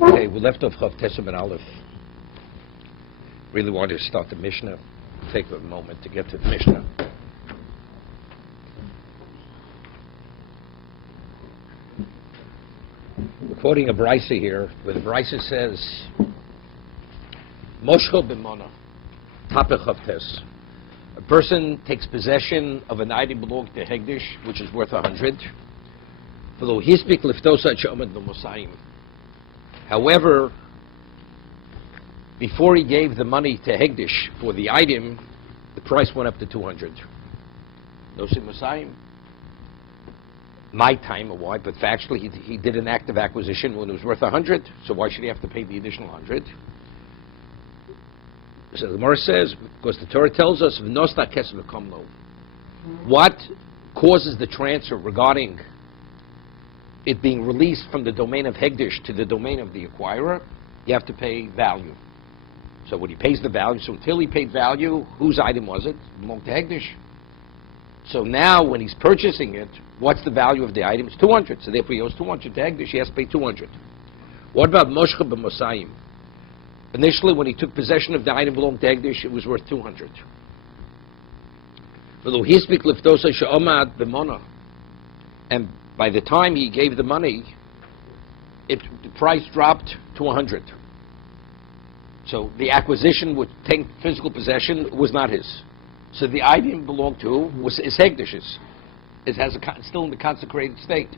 Okay, we left off Chav Teshuv and Aleph. Really wanted to start the Mishnah. Take a moment to get to the Mishnah. We're quoting a brisa here, where the brisa says, Moshcho b'mona, tapech Chav Tes. A person takes possession of an item belonging to Hegdish, which is worth 100. However, before he gave the money to Hegdish for the item, the price went up to 200. My time or why, but factually he did an act of acquisition when it was worth 100, so why should he have to pay the additional 100? So the Gemara says, because the Torah tells us, what causes the transfer regarding it being released from the domain of Hegdish to the domain of the acquirer, you have to pay value. So when he pays the value, so until he paid value, whose item was it? It belonged to Hegdish. So now when he's purchasing it, what's the value of the item? It's 200. So therefore he owes 200 to Hegdish, he has to pay 200. What about Moshcha b'Mosayim? Initially when he took possession of the item belonging to Hegdish, it was worth 200. And by the time he gave the money, the price dropped to 100. So the acquisition would take physical possession was not his. So the item belonged to is Hegdish's. It has still in the consecrated state.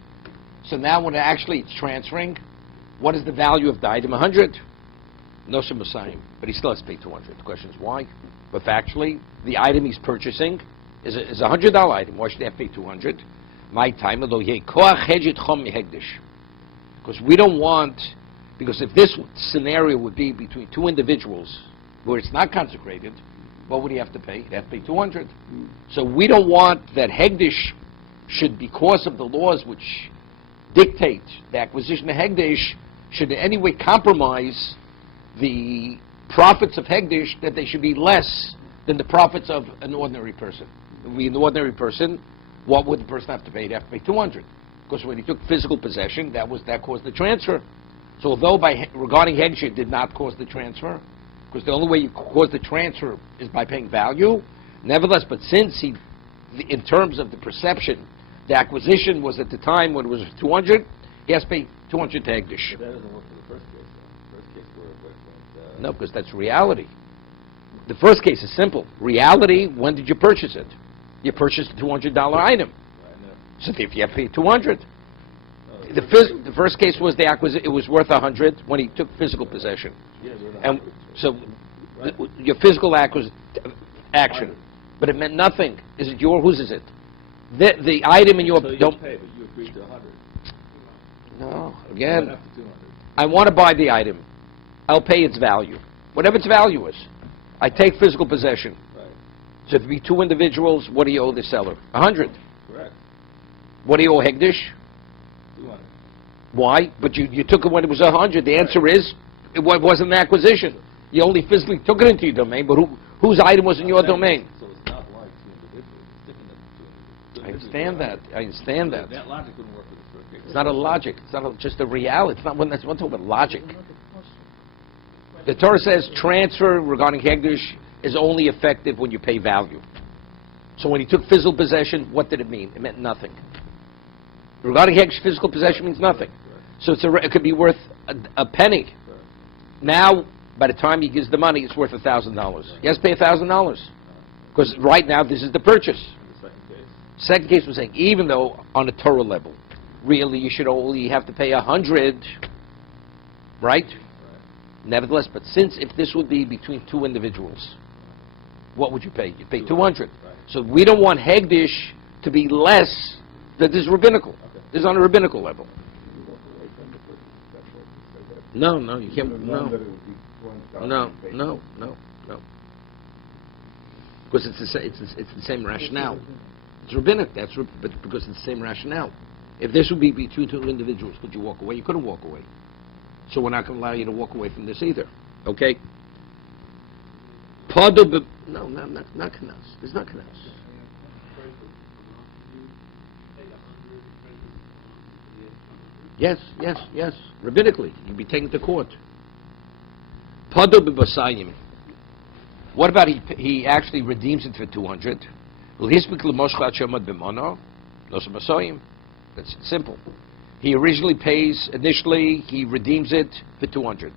So now when it's transferring, what is the value of the item? 100. No Shemusayim, but he still has to pay 200. The question is why? But factually, the item he's purchasing is a $100 item. Why should he have to pay 200? My time, because we don't want, because if this scenario would be between two individuals where it's not consecrated, what would he have to pay? He'd have to pay 200. So we don't want that Hegdish should, because of the laws which dictate the acquisition of Hegdish, should in any way compromise the profits of Hegdish, that they should be less than the profits of an ordinary person. If we an ordinary person, what would the person have to pay? He'd have to pay 200. Because when he took physical possession, that caused the transfer. So although regarding Hegdish it did not cause the transfer, because the only way you cause the transfer is by paying value, nevertheless, but since in terms of the perception, the acquisition was at the time when it was 200, he has to pay 200 to Hegdish. But that doesn't work for the first case, though. First case where no, because that's reality. The first case is simple. Reality, when did you purchase it? You purchased a $200 item. So if you have to pay 200. No, the first case was the acquisition. It was worth 100 when he took physical possession. Yeah, and so your physical action, but it meant nothing. Is it whose is it? The item in your so don't pay, but you agreed to 100. No, again. Up to 200. I want to buy the item. I'll pay its value, whatever its value is. I take physical possession. Right. So if it be two individuals, what do you owe the seller? 100. Correct. What do you owe Hegdish? 200. Why? But you took it when it was 100. The answer is it wasn't an acquisition. You only physically took it into your domain, but whose item was in your domain? So it's not like two individuals. It's different than two I understand that. That logic wouldn't work for the first case. It's not a logic. It's not just a reality. It's not one that's one talking about logic. The Torah says transfer regarding Hegdish is only effective when you pay value. So when he took physical possession, what did it mean? It meant nothing. Regarding Hegdish, physical possession means nothing. So it could be worth a penny. Now, by the time he gives the money, it's worth $1,000. He has to pay $1,000. Because right now, this is the purchase. Second case was saying, even though on a Torah level, really you should only have to pay 100, right? Nevertheless, but if this would be between two individuals, what would you pay? You'd pay 200. Right. So we don't want Hegdish to be less than this rabbinical. Okay. This is on a rabbinical level. No, you can't. No. Because it's the same rationale. It's rabbinic. But because it's the same rationale. If this would be between two individuals, could you walk away? You couldn't walk away. So we're not going to allow you to walk away from this either. Okay? No, not kanas. There's not kanas. Yes. Rabbinically, you'd be taken to court. Podo b'basayim. What about he actually redeems it for 200? Will hispik l'moshchat shomad b'mono? Los b'basayim. That's simple. He initially he redeems it for 200.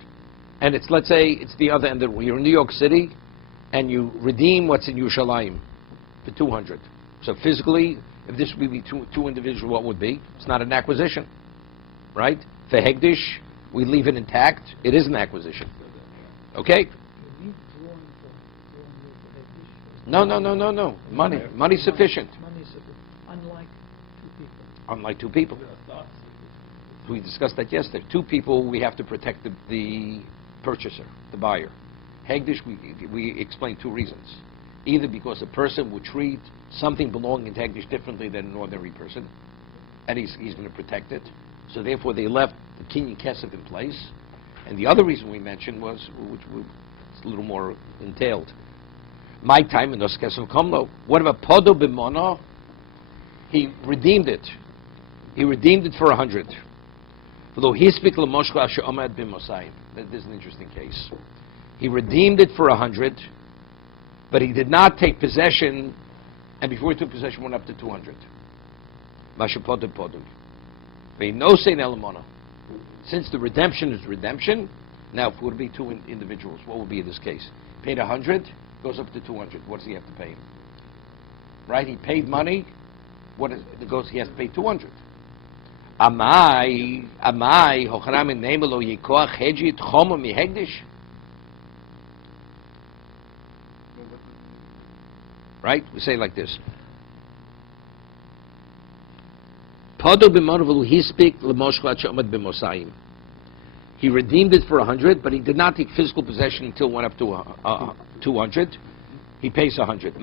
And let's say it's the other end of the world. You're in New York City, and you redeem what's in Yerushalayim for 200. So physically, if this would be two individuals, what would be? It's not an acquisition, right? For Hegdish, we leave it intact. It is an acquisition. Okay? No. Money's sufficient. Unlike two people. We discussed that yesterday. Two people, we have to protect the purchaser, the buyer. Hegdish, we explained two reasons. Either because a person would treat something belonging to Hegdish differently than an ordinary person, and he's going to protect it. So therefore they left the Kinyan Kesef in place. And the other reason we mentioned was, which it's a little more entailed. My time in Nos Kesef Komlo. What about Podo B'mono? He redeemed it. He redeemed it for 100. There's an interesting case. He redeemed it for 100, but he did not take possession, and before he took possession, went up to 200. Since the redemption is redemption, now if it would be two individuals, what would be in this case? Paid 100, goes up to 200. What does he have to pay him? Right? He paid money. He has to pay 200. Right? We say like this. He redeemed it for 100, but he did not take physical possession until it went up to 200. He pays 100.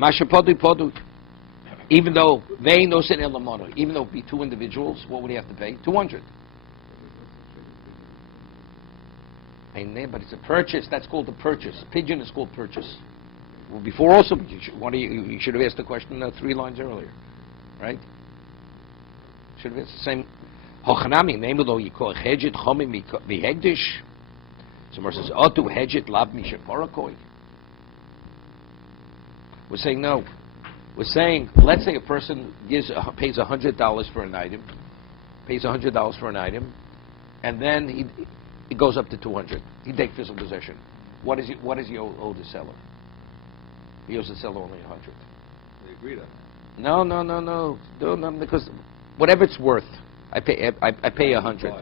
Even though it would be two individuals, what would he have to pay? 200. But it's a purchase. That's called a purchase. Pigeon is called purchase. Well, before also, you should have asked the question 3 lines earlier, right? Should have asked the same. Hochanami nemelo yikol hedget chomim bihegdish. Somewhere says otu hedget lab mishaporakoi. We're saying no. We're saying, let's say a person pays $100 for an item, and then it goes up to 200. He takes physical possession. What does he owe the seller? He owes the seller only 100. They agreed on it. No, because whatever it's worth, I pay 100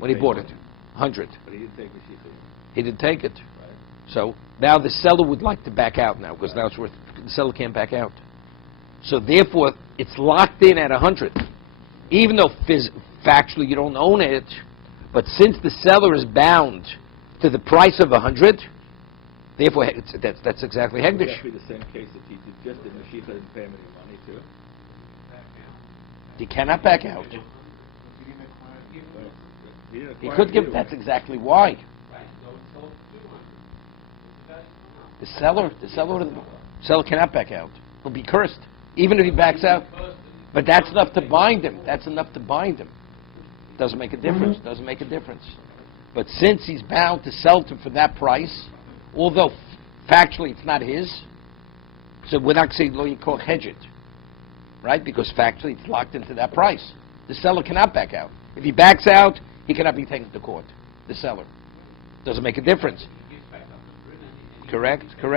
when he bought it. 100. But he didn't take Mashiach. He didn't take it. Right. So now the seller would like to back out now because now it's worth. The seller can't back out. So therefore, it's locked in at 100. Even though factually you don't own it, but since the seller is bound to the price of 100, therefore that's exactly Hegdish. Would that be the same case if he just did Mashiach and didn't pay him any money too? He cannot back out. He could give. That's exactly why. The seller cannot back out. He'll be cursed. Even if he backs out, but that's enough to bind him. Doesn't make a difference. But since he's bound to sell to him for that price, although factually it's not his, so we're not saying lo yikol hedget, right? Because factually it's locked into that price. The seller cannot back out. If he backs out, he cannot be taken to court. The seller doesn't make a difference. Correct. So two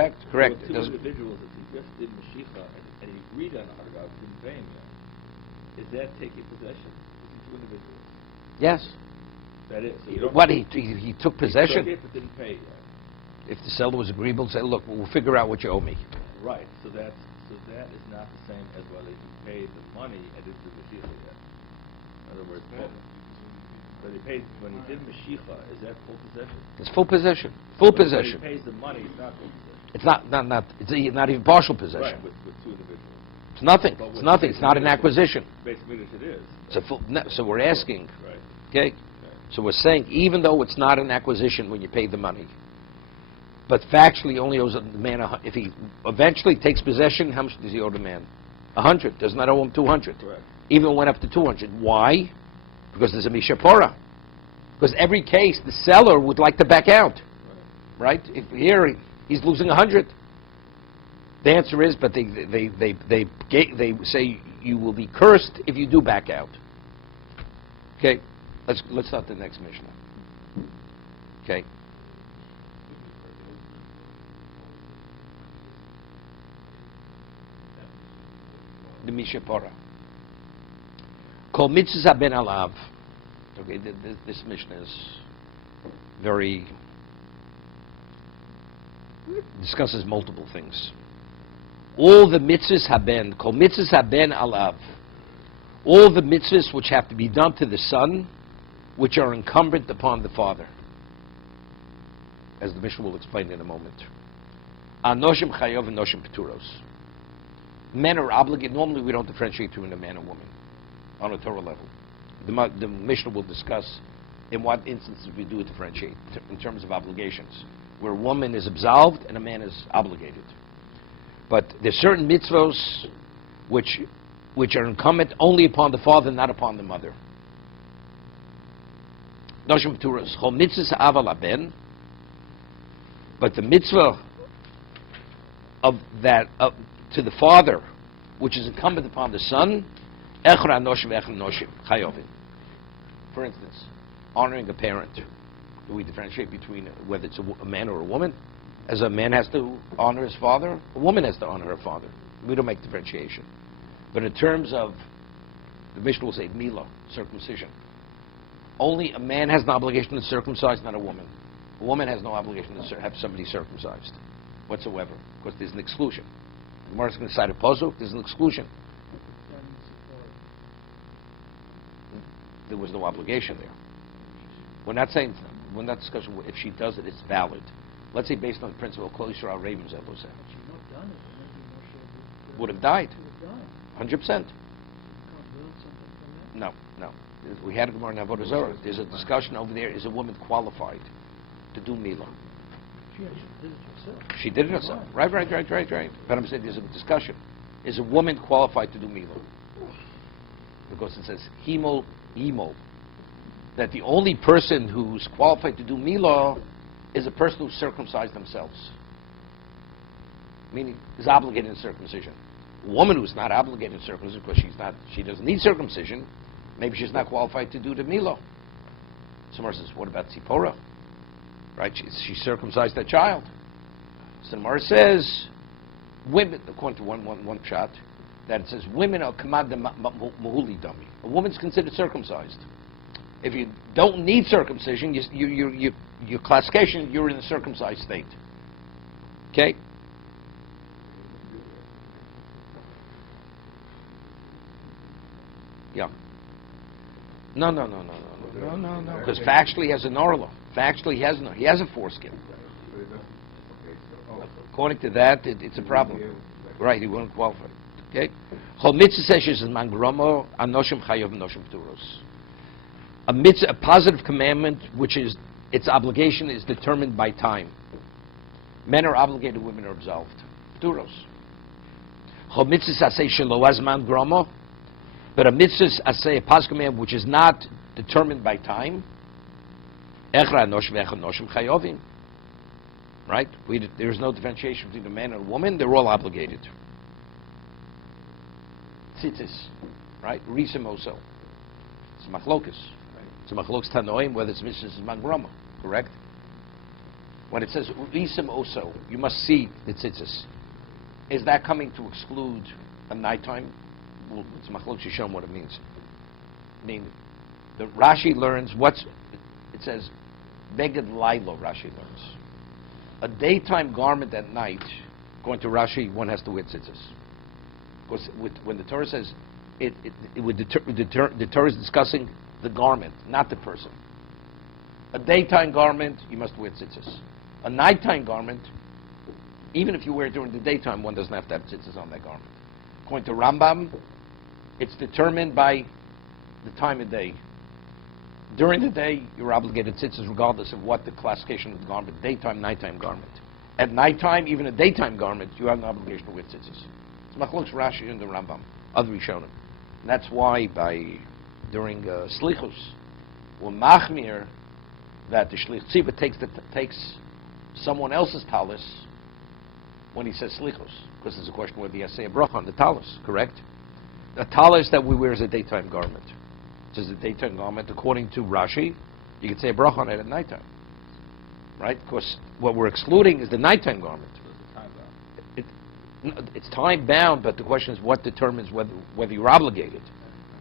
individuals, if he just did Mashiach and he agreed on $100, didn't pay him yet, is that taking possession? Is it two individuals? Yes. That is. So you don't He took possession. He took it but didn't pay yet. If the seller was agreeable, say, look, we'll figure out what you owe me. Right. So that is not the same as whether he paid the money and didn't do Mashiach yet. In other words, but he paid when he did Mashiach. Is that full possession? It's full possession. When he pays the money, it's not full possession. It's not even partial possession. Right, with two individuals. It's nothing. It's not an acquisition. Basically, it is. So we're asking, Right. okay? So we're saying, even though it's not an acquisition when you pay the money, but factually only owes the man, if he eventually takes possession, how much does he owe the man? 100. Does not owe him 200. Correct. Even went up to 200. Why? Because there's a mishapora. Because every case, the seller would like to back out, right? If here he's losing 100, the answer is, but they say you will be cursed if you do back out. Okay, let's start the next Mishnah. Okay. The mishapora. Kol mitzvah ben alav. Okay, this Mishnah is very discusses multiple things. All the mitzvahs haben, kol mitzvahs haben alav. All the mitzvahs which have to be done to the son, which are incumbent upon the father, as the Mishnah will explain in a moment. Anoshim chayov and noshim peturos. Men are obligated. Normally, we don't differentiate between a man and woman on a Torah level. The Mishnah will discuss in what instances we do differentiate in terms of obligations, where a woman is absolved and a man is obligated. But there's certain mitzvos which are incumbent only upon the father, not upon the mother. Noshim Turas, Chol mitzvahs aval haben, but the mitzvah of that to the father, which is incumbent upon the son, echra noshim echra noshim chayovim. For instance, honoring a parent. Do we differentiate between whether it's a man or a woman? As a man has to honor his father, a woman has to honor her father. We don't make differentiation. But in terms of, the Mishnah will say, Mila, circumcision. Only a man has an obligation to circumcise, not a woman. A woman has no obligation to have somebody circumcised whatsoever, because there's an exclusion. The Gemara is going to cite a puzzle, there's an exclusion. There was no obligation there. We're not discussing if she does it, it's valid. Let's say based on the principle, Kol Yisrael Ravens Eloseh. Would have died. 100%. No. We had a Gemara in Avodah Zarah. There's a discussion over there, is a woman qualified to do Milah? She did it herself. Right. But I'm saying there's a discussion. Is a woman qualified to do Milah? Because it says, Himo, that the only person who's qualified to do Milah is a person who circumcised themselves. Meaning, is obligated in circumcision. A woman who's not obligated in circumcision because she doesn't need circumcision, maybe she's not qualified to do the Milah. Someone says, what about Tzipora? Right, she circumcised that child. So the Gemara says, women, according to one shot, that it says women are kamad mahuli dami. A woman's considered circumcised. If you don't need circumcision, your classification, you're in the circumcised state. Okay? Yeah. No. Because factually he has a norla. Factually he has a foreskin. According to that, it's a problem. Right, he wouldn't qualify. Okay? A positive commandment, which is its obligation, is determined by time. Men are obligated, women are absolved. Pturos. But a mitzvah, a positive commandment, which is not determined by time, right? There is no differentiation between a man and a woman. They're all obligated. Tzitzis, right? Risim also. It's machlokas. It's a machlokas tanoim, whether it's mitzvah or mangrama, correct? When it says risim also, you must see the tzitzis. Is that coming to exclude a nighttime? Well, it's machlokas yishom what it means. I mean, the Rashi learns it says beged lailo. Rashi learns a daytime garment at night. According to Rashi, one has to wear tzitzis. Because when the Torah says the Torah is discussing the garment, not the person. A daytime garment, you must wear tzitzis. A nighttime garment, even if you wear it during the daytime, one doesn't have to have tzitzis on that garment. According to Rambam, it's determined by the time of day. During the day, you're obligated tzitzis regardless of what the classification of the garment, daytime, nighttime garment. At nighttime, even a daytime garment, you have an obligation to wear tzitzis. It's Machlokes Rashi and the Rambam, other Rishonim. And that's why by during Slichus, or Machmir, that the Shlich Tziva takes someone else's talis when he says Slichus, because there's a question whether he has to say a bracha on the talis, correct? The talis that we wear is a daytime garment. It is a daytime garment. According to Rashi, you can say a bracha on it at nighttime, right? Because what we're excluding is the nighttime garment. It's time bound, but the question is what determines whether you're obligated.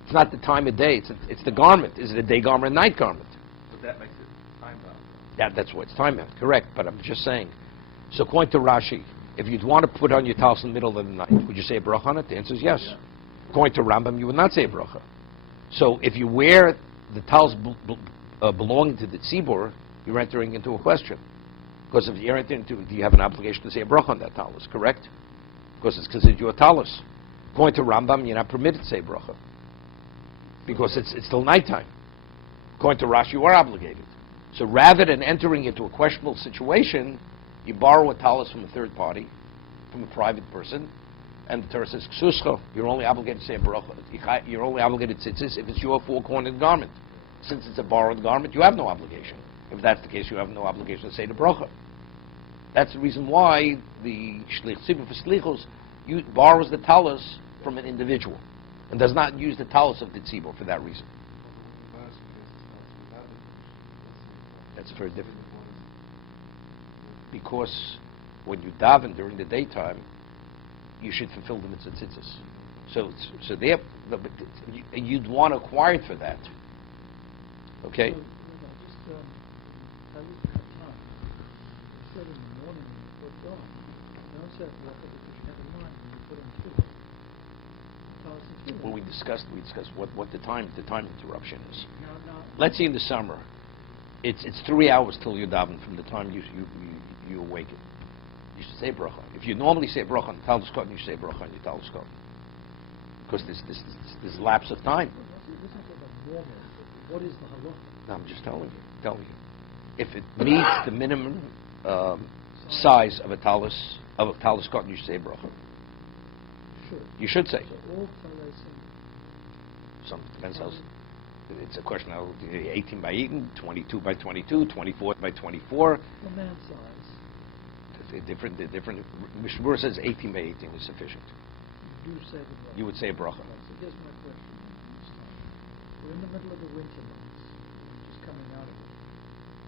It's not the time of day, it's the garment. Is it a day garment or a night garment? But that makes it time bound. Yeah, that's what it's time bound, correct, but I'm just saying. So according to Rashi, if you'd want to put on your talis in the middle of the night, would you say a bracha on it? The answer is yes. Yeah. According to Rambam, you would not say a bracha. So if you wear the talis belonging to the tzibur, you're entering into a question. Because if you're entering into, do you have an obligation to say a bracha on that talis, correct? Because it's considered your talis. According to Rambam, you're not permitted to say bracha. Because it's still nighttime. According to Rashi, you are obligated. So rather than entering into a questionable situation, you borrow a talis from a third party, from a private person, and the Torah says, Ksuscha, you're only obligated to say a bracha. You're only obligated to tzitzis if it's your four-cornered garment. Since it's a borrowed garment, you have no obligation. If that's the case, you have no obligation to say the bracha. That's the reason why the Shlich Tzibur for Slichos borrows the talis from an individual and does not use the talis of the tzibur for that reason. That's very different. Because when you daven during the daytime, you should fulfill the mitzvah tzitzis. So there, you'd want to acquire it for that. Okay? Well, we discussed what the time interruption is. Let's say in the summer, it's 3 hours till you daven from the time you awaken. You should say bracha. If you normally say bracha on the talis koton, you say bracha on your talis koton. Because this lapse of time. What is the halacha? No, I'm just telling you. If it meets the minimum size of a talis koton, you should say bracha. Sure. You should say. So all talesim. Some depends how. It's a question of 18 by 18, 22 by 22, 24 by 24. The man size. The different. Mishmur says 18 by 18 is sufficient. You do say the bracha. You would say a bracha. Right, so here's my question. We're in the middle of the winter months. We're just coming out of it.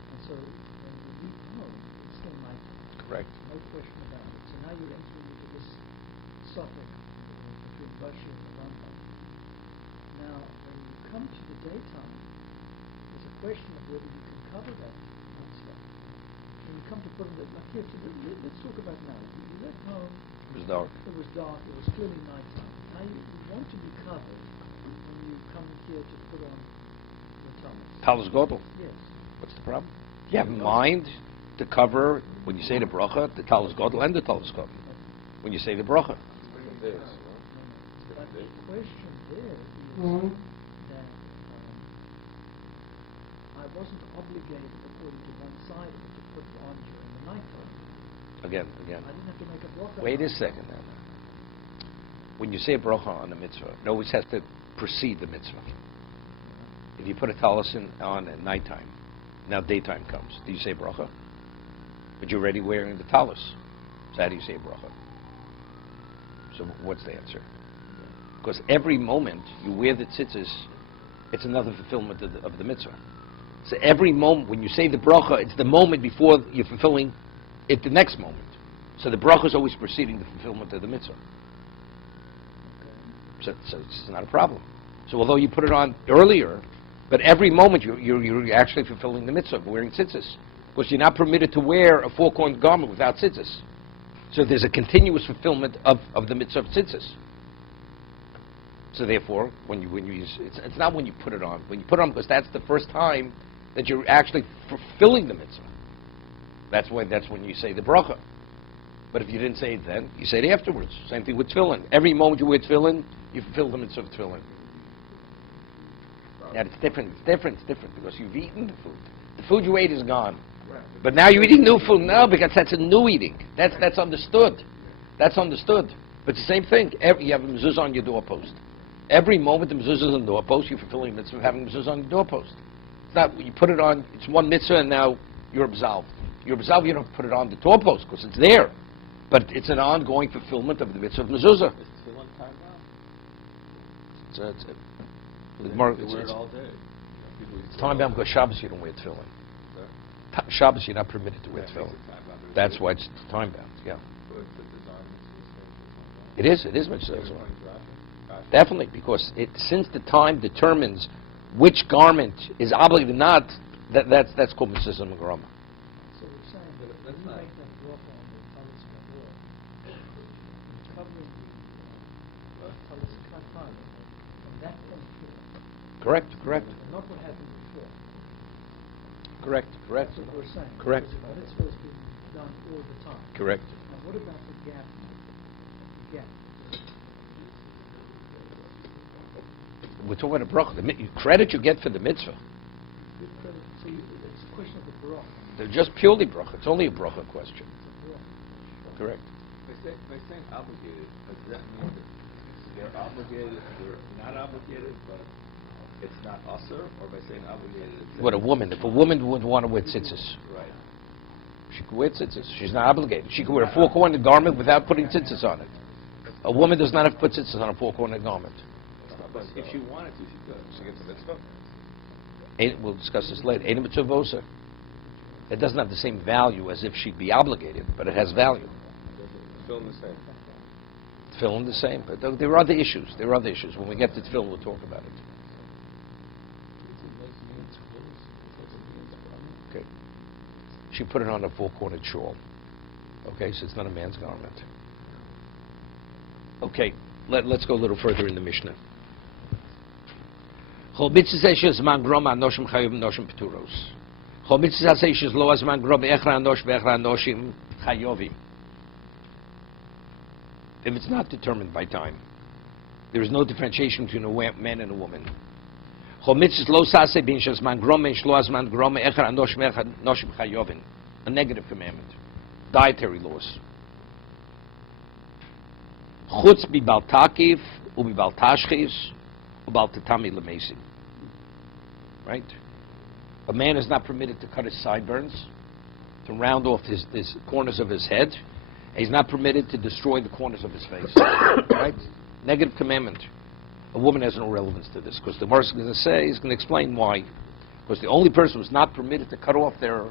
And so when you leave home, it's still night. Correct. No question about it. So now you're entering into this suffix between Rashi and the Rambam. Now, when you come to the daytime, there's a question of whether you can cover that mitzvah. When you come to put it, like here, so let's talk about now. You left home. It was dark. It was dark. It was clearly nighttime. Now you want to be covered when you come here to put on the talis. Talis godel. Yes. What's the problem? You have in mind to cover when you say the bracha, the talis godel and the talis koton. When you say the bracha. But the question there is that I wasn't obligated, according to one side of it, to put it on during the nighttime. Again. I didn't have to make a bracha. Wait a second now. When you say a bracha on a mitzvah, it always has to precede the mitzvah. If you put a talis on at nighttime, now daytime comes, do you say bracha? But you're already wearing the talis. So how do you say bracha? So what's the answer? Because every moment you wear the tzitzis, it's another fulfillment of the mitzvah. So every moment, when you say the bracha, it's the moment before you're fulfilling it the next moment. So the bracha is always preceding the fulfillment of the mitzvah. So it's not a problem. So although you put it on earlier, but every moment you're actually fulfilling the mitzvah of wearing tzitzis. Because you're not permitted to wear a four-cornered garment without tzitzis. So there's a continuous fulfillment of the mitzvah of tzitzis. So therefore, when you use it's not when you put it on. When you put it on, because that's the first time that you're actually fulfilling the mitzvah. That's when you say the bracha. But if you didn't say it then, you say it afterwards. Same thing with tefillin. Every moment you wear tefillin, you fulfill the mitzvah of tefillin. Now it's different because you've eaten the food. The food you ate is gone. But now you're eating new food. No, because that's a new eating. That's understood. That's understood. But it's the same thing. You have a mezuzah on your doorpost. Every moment the mezuzah is on the doorpost, you're fulfilling the mitzvah of having mezuzah on the doorpost. It's not, you put it on, it's one mitzvah and now you're absolved. You're absolved, you don't put it on the doorpost because it's there. But it's an ongoing fulfillment of the mitzvah of mezuzah. Is tefillin time now? So that's it. They More- wear it's- it all day. People It's time bound because Shabbos you don't wear tefillin. Shabbos you're not permitted to wear tefillin. That's why it's time bound, yeah. It is mitzvah. Definitely, because since the time determines which garment is obligated or not, that's called mitzvah megrama. So we're saying that That's when you not- make that bracha on the talis mavor, you're covering the talis katan from that point forward, Correct. not what happened before. Correct. That's what we're saying. Correct. Because the mitzvah has been done all the time. Correct. Now, what about the gap? The gap. We're talking about a bracha. The credit you get for the mitzvah. Good credit. So it's a question of the bracha. They're just purely bracha. It's only a bracha question. It's a bracha. Correct. By saying obligated, does that mean that they're obligated, they're not obligated, but it's not usher, or by saying obligated? It's What a woman. If a woman would want to wear tzitzis, Right. she could wear tzitzis. She's not obligated. She could wear a four-cornered garment without putting tzitzis on it. A woman does not have to put tzitzis on a four-cornered garment. But if she wanted to, she could. She gets a mitzvah. We'll discuss this later. Ein mitzvah vosa. It doesn't have the same value as if she'd be obligated, but it has value. Still the same. Tefillin the same, but there are other issues. When we get to tefillin, we'll talk about it. Okay. She put it on a four-cornered shawl. Okay, so it's not a man's garment. Okay, let's go a little further in the Mishnah. Chol mitzvah she's man grom anoshim chayov anoshim peturos. Chol mitzvah she's lo as man grom echra anosh ve'echra anoshim chayovim. If it's not determined by time, there is no differentiation between a man and a woman. Chol mitzvah lo sase bin she's man grom and shlo as man grom echra anosh ve'echra anoshim chayovim. A negative commandment. Dietary laws. Chutz bibal takif ubibal tashchis ubal tatami lemesim. Right? A man is not permitted to cut his sideburns, to round off his corners of his head. And he's not permitted to destroy the corners of his face. Right? Negative commandment. A woman has no relevance to this, because the Gemara is going to say, he's going to explain why. Because the only person who's not permitted to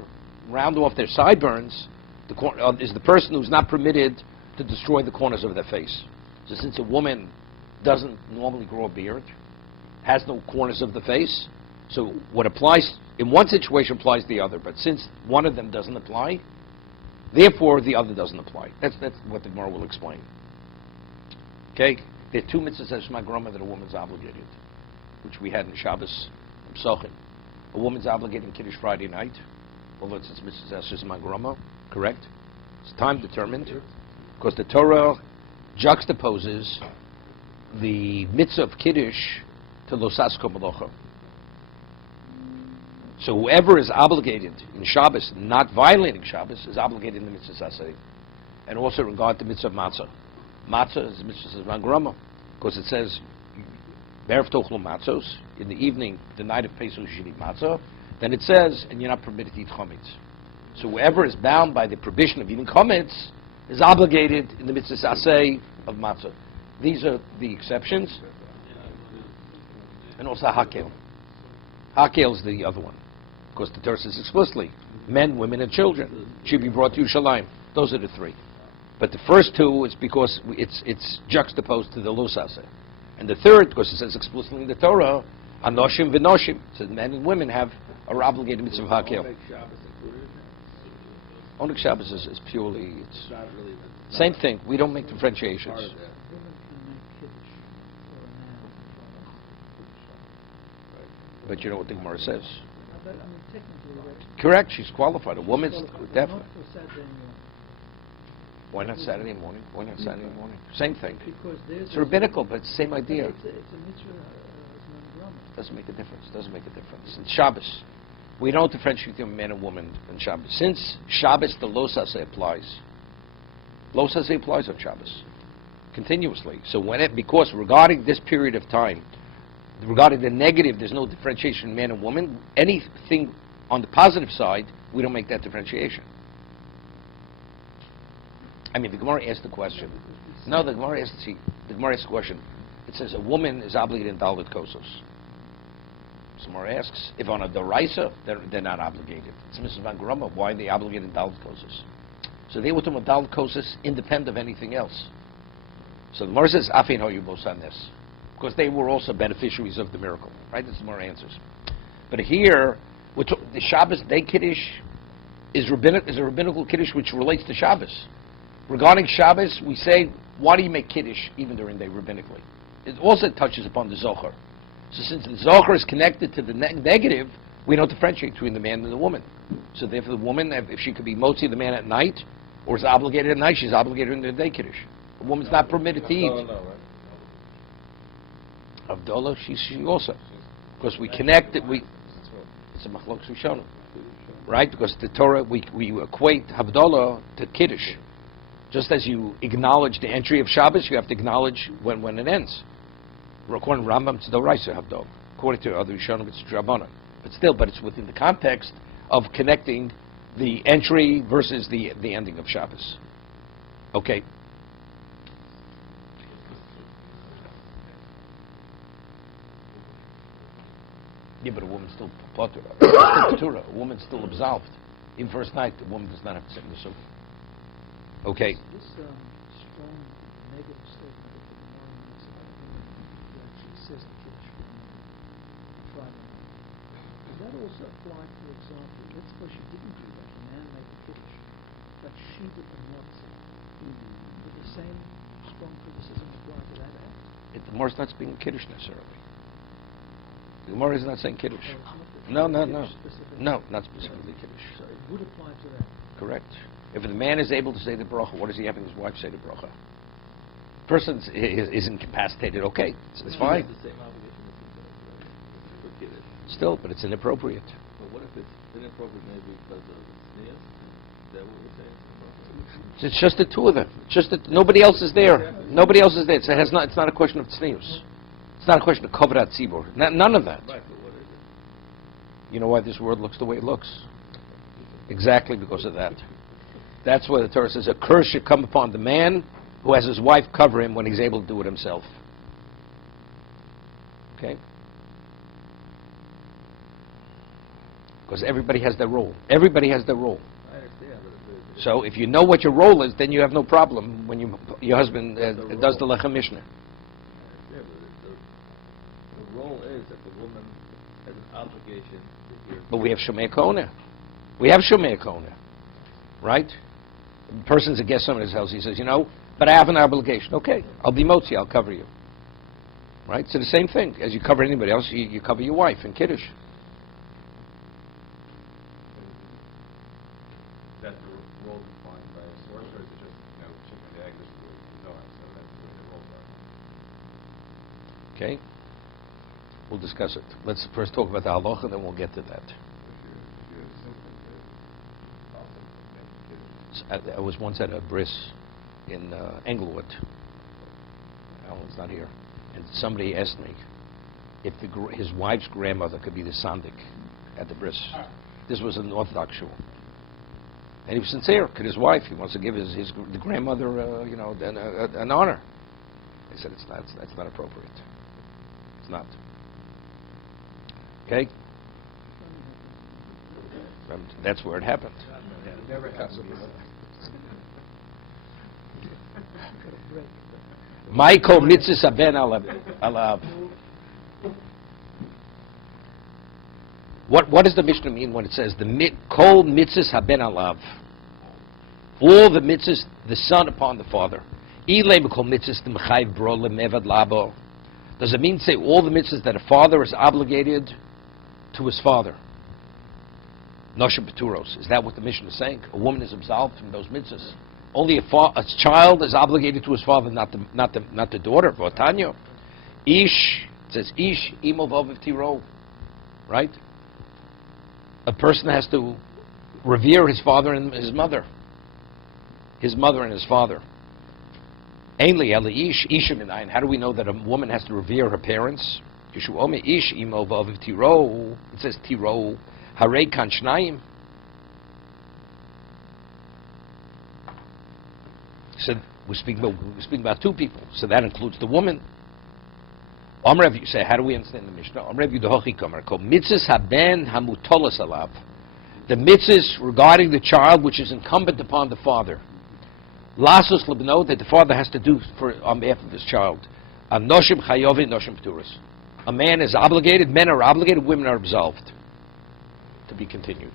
round off their sideburns is the person who's not permitted to destroy the corners of their face. So since a woman doesn't normally grow a beard, has no corners of the face, so what applies in one situation applies to the other. But since one of them doesn't apply, therefore the other doesn't apply. That's what the Gemara will explain. Okay? There are two mitzvahs as magrama that a woman's obligated, which we had in Shabbos Psochin. A woman's obligated in Kiddush Friday night, although it's mitzvahs as magrama, correct? It's time determined, because the Torah juxtaposes the mitzvah of Kiddush to losasko malocha. So whoever is obligated in Shabbos, not violating Shabbos, is obligated in the mitzvah saseh. And also regard the mitzvah of matzah. Matzah is the mitzvah of magrama, because it says, Be'erev tochlu matzos, in the evening, the night of Pesach, you should eat matzah. Then it says, and you're not permitted to eat chametz. So whoever is bound by the prohibition of eating chametz is obligated in the mitzvah saseh of matzah. These are the exceptions. And also hakel. Hakel is the other one. Because the Torah says explicitly, men, women, and children should be brought to Yerushalayim. Those are the three. But the first two is because it's juxtaposed to the lo saseh. And the third, because it says explicitly in the Torah, anoshim v'noshim. It says men and women are obligated mitzvah of hakel. Oneg Shabbos included? Oneg Shabbos is purely, It's not really the... same thing. We don't make Part differentiations. of that. Women can make kiddush for a man. But you know what the Gemara says. But I mean, technically, that's Correct, she's qualified. A woman's qualified, definitely. Not for Saturday morning. Why not Saturday morning? Why not Saturday morning? Same thing. Because there's It's rabbinical, but it's the same But idea. It's a mitzvah as man Doesn't make a difference. Doesn't make a difference. In Shabbos, we don't differentiate between man and woman in Shabbos. Since Shabbos, the lo saseh applies. Lo saseh applies on Shabbos. continuously. So because regarding this period of time, regarding the negative, there's no differentiation in man and woman. Anything on the positive side, we don't make that differentiation. I mean, the Gemara asked the question. No, the Gemara asked the question. It says a woman is obligated in Dalit Kosos. So Gemara asks, if on a Doraisa, they're not obligated. It's Mrs. Van Grumma, why are they obligated in Dalit Kosos? So they were talking about Dalit Kosos independent of anything else. So the Gemara says, Afin Hoyubos on this. Because they were also beneficiaries of the miracle. Right? That's the Gemara answers. But here, the Shabbos day Kiddush is a rabbinical Kiddush which relates to Shabbos. Regarding Shabbos, we say, why do you make Kiddush even during the day rabbinically? It also touches upon the Zohar. So since the Zohar is connected to the negative, we don't differentiate between the man and the woman. So therefore the woman, if she could be motzi the man at night, or is obligated at night, she's obligated in the day Kiddush. A woman's not permitted to eat. Havdalah, she also. Because we connect it, it's a machlok Rishonim. Right? Because the Torah, we equate Havdalah to Kiddush. Just as you acknowledge the entry of Shabbos, you have to acknowledge when it ends. According to Rambam, it's Doraisa Havdalah. According to other Rishonim, it's Drabanan. But it's within the context of connecting the entry versus the ending of Shabbos. Okay. Yeah, but a woman's still potter. A woman's still absolved. Even first night, the woman does not have to sit in the sofa. Okay. This strong negative statement that the Gemara makes about women, that actually says the Kiddush for Friday night. Does that also apply, for example, let's suppose she didn't do that, the man made the Kiddush, but she did the Motzah. Would the same strong criticism apply to that act? The Gemara's not speaking Kiddush necessarily. The Gemara is not saying Kiddush. No, No, not specifically Kiddush. So it would apply to that. Correct. If the man is able to say the bracha, what is he having his wife say the bracha? Person is incapacitated, okay, it's fine. It's the same obligation for Kiddush. Still, but it's inappropriate. But what if it's inappropriate maybe because of sneers? Is that what we're saying? It's just the two of them. It's just that nobody else is there. Nobody else is there. It's not a question of tznius. It's not a question of kovrat tzibur. None of that. Right, but what is it? You know why this world looks the way it looks? Exactly because of that. That's why the Torah says a curse should come upon the man who has his wife cover him when he's able to do it himself. Okay? Because everybody has their role. Everybody has their role. I understand, but So if you know what your role is, then you have no problem when your husband does the Lechem Mishnah. yeah, but the role is that the woman has an obligation to hear. But we have Shomei Kona. We have Shomei Kona. Right? The person's a guest at his house. He says, but I have an obligation. Okay, I'll be motzi. I'll cover you. Right? So the same thing. As you cover anybody else, you cover your wife in Kiddush. That's the role defined by a source, or is it just, chicken and egg, this is no, so that's the way the roles are. Okay? We'll discuss it. Let's first talk about the halacha, and then we'll get to that. I was once at a bris in Englewood. Alan's not here. And somebody asked me if his wife's grandmother could be the sandik at the bris. This was an Orthodox shul. And he was sincere. Could his wife? He wants to give the grandmother, an honor. I said, that's not appropriate. It's not. Okay? That's where it happened. It never has to be. Michael mitzvah ben alav. What does the Mishnah mean when it says the kol mitzvahs haben alav? All the mitzvahs, the son upon the father. Does it mean to say all the mitzvahs that a father is obligated to his father? Nosha Peturos. Is that what the Mishnah is saying? A woman is absolved from those mitzvahs. Only a child is obligated to his father, not the daughter. V'otanyo. Ish, it says Ish imo v'oviv tiro. Right? A person has to revere his father and his mother. His mother and his father. Ainly ish isha minayin. How do we know that a woman has to revere her parents? Yeshu ome ish imo v'aviv tiro. It says tiro. Harei kan shnayim. So we're speaking about two people. So that includes the woman. Amrev, you say, how do we understand the Mishnah? Amrev yudochi kamer kol mitzvahs haben hamutolas alav. The mitzvahs regarding the child which is incumbent upon the father. Lasus lebno, that the father has to do on behalf of his child. Anoshim chayovi, noshim pturas. A man is obligated, men are obligated, women are absolved. To be continued.